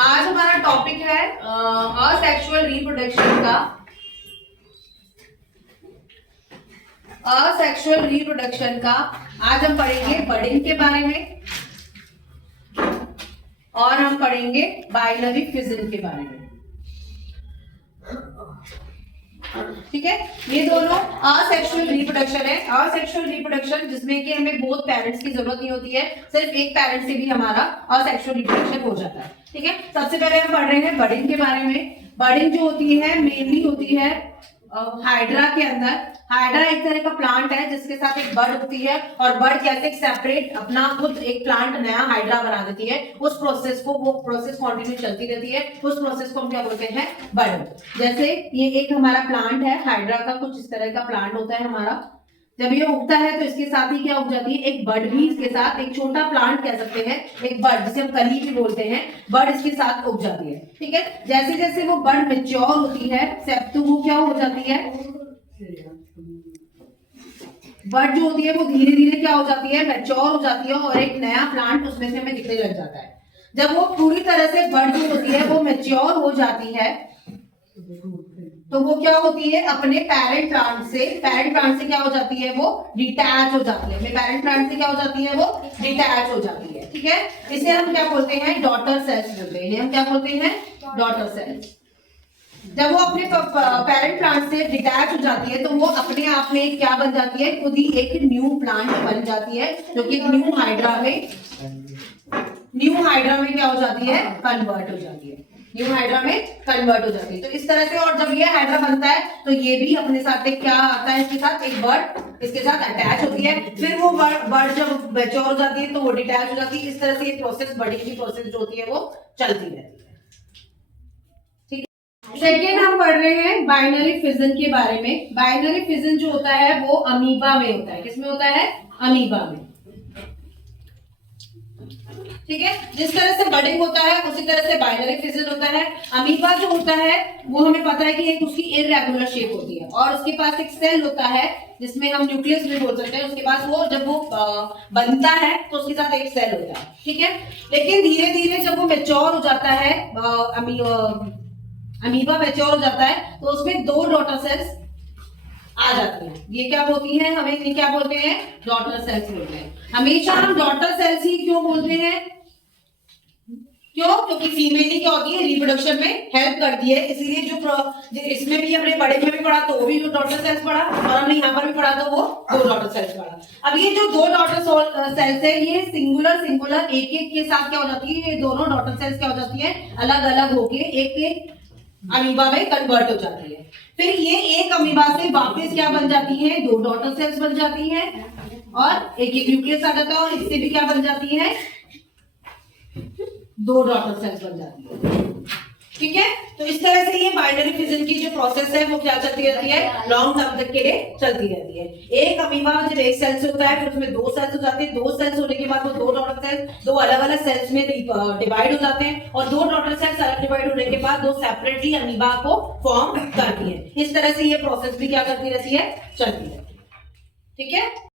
आज हमारा टॉपिक है असेक्सुअल रिप्रोडक्शन का। असेक्सुअल रिप्रोडक्शन का आज हम पढ़ेंगे बडिंग के बारे में और हम पढ़ेंगे बाइनरी फिजन के बारे में। ठीक है, ये दोनों असेक्सुअल रिप्रोडक्शन है। असेक्सुअल रिप्रोडक्शन जिसमें कि हमें बोथ पेरेंट्स की जरूरत नहीं होती है, सिर्फ एक पेरेंट से भी हमारा असेक्सुअल रिप्रोडक्शन हो जाता है। ठीक है, सबसे पहले हम पढ़ रहे हैं बडिंग के बारे में। बडिंग जो होती है मेनली होती है हाइड्रा के अंदर। हाइड्रा एक तरह का प्लांट है जिसके साथ एक बड होती है और बड कैसे एक सेपरेट अपना खुद एक प्लांट नया हाइड्रा बना देती है। उस प्रोसेस को, वो प्रोसेस कंटिन्यू चलती रहती है, उस प्रोसेस को हम क्या बोलते हैं, बड। जैसे ये एक हमारा प्लांट है हाइड्रा का, कुछ इस तरह का प्लांट होता है हमारा। जब ये उगता है तो इसके साथ ही क्या उग जाती है, एक बड भी इसके साथ, एक छोटा प्लांट कह सकते हैं, एक बड जिसे हम कली भी बोलते हैं, बड इसके साथ उग जाती है। ठीक है, जैसे जैसे वो बड मैच्योर होती है तो वो क्या हो जाती है, बड जो होती है वो धीरे धीरे क्या हो जाती है, मैच्योर हो जाती है और एक नया प्लांट उसमें से हमें दिखने लग जाता है। जब वो पूरी तरह से बड जो होती है वो मैच्योर हो जाती है तो वो क्या होती है, अपने पेरेंट प्लांट से क्या हो जाती है, वो डिटैच हो जाती है। पेरेंट प्लांट से क्या हो जाती है, वो डिटैच हो जाती है। ठीक है, इसे हम क्या बोलते हैं, डॉटर सेल्स बोलते हैं। हम क्या बोलते हैं, डॉटर सेल्स। जब वो अपने पेरेंट प्लांट से डिटैच हो जाती है तो वो अपने आप में क्या बन जाती है, खुद ही एक न्यू प्लांट बन जाती है, जो कि न्यू हाइड्रा में क्या हो जाती है, कन्वर्ट हो जाती है। न्यू हाइड्रा में कन्वर्ट हो जाती है। तो इस तरह से, और जब ये हाइड्रा बनता है तो ये भी अपने साथ एक क्या आता है, इसके साथ एक बर्ड इसके साथ अटैच होती है। फिर वो बर्ड जब मैच्योर हो जाती है तो वो डिटैच हो जाती है। इस तरह से ये प्रोसेस, बडिंग की प्रोसेस जो होती है वो चलती रहती है। ठीक है, सेकेंड हम पढ़ रहे हैं बाइनरी फिजन के बारे में। बाइनरी फिजन जो होता है वो अमीबा में होता है। किसमें होता है, अमीबा में। ठीक है, जिस तरह से बडिंग होता है उसी तरह से बाइनरी फिजन होता है। अमीबा जो होता है वो हमें पता है कि एक उसकी इररेगुलर शेप होती है और उसके पास एक सेल होता है जिसमें हम न्यूक्लियस भी बोल सकते हैं। उसके पास वो जब वो बनता है तो उसके साथ एक सेल होता है। ठीक है, लेकिन धीरे धीरे जब वो मैच्योर हो जाता है, अमीबा मैच्योर हो जाता है तो उसमें दो डॉटर सेल्स आ जाती हैं। ये क्या होती हैं, हमें ये क्या बोलते हैं, डॉटर सेल्स बोलते हैं। हमेशा हम डॉटर सेल्स ही क्यों बोलते हैं, क्यों, क्योंकि फीमेल ही क्या होती है, रिप्रोडक्शन में हेल्प करती है। इसलिए जो इसमें भी हमने बड़े में भी पढ़ा तो वो भी डॉटर सेल्स पढ़ा और हमने यहाँ पर भी पढ़ा तो वो दो डॉटर सेल्स पढ़ा। अब ये जो दो डॉटर सेल्स है ये सिंगुलर एक एक के साथ क्या हो जाती है, ये दोनों डॉटर सेल्स क्या हो जाती है, अलग अलग होके एक अमीबा में कन्वर्ट हो जाती है। फिर ये एक अमीबा से वापस क्या बन जाती है, दो डॉटर सेल्स बन जाती है और एक न्यूक्लियस आ जाता है और इससे भी क्या बन जाती है, दो डॉटर सेल्स बन जाती है। ठीक है, तो इस तरह से ये बाइनरी फिजन की जो प्रोसेस है वो क्या चलती रहती है, लॉन्ग टर्म तक के लिए चलती रहती है। एक अमीबा जब एक सेल से होता है फिर उसमें दो सेल्स हो जाते हैं। दो सेल्स होने के बाद वो दो डॉटर सेल्स दो अलग अलग सेल्स में डिवाइड हो जाते हैं और दो डॉटर सेल्स अलग डिवाइड होने के बाद दो सेपरेटली अमीबा को फॉर्म करती है। इस तरह से ये प्रोसेस भी क्या करती रहती है, चलती रहती है। ठीक है।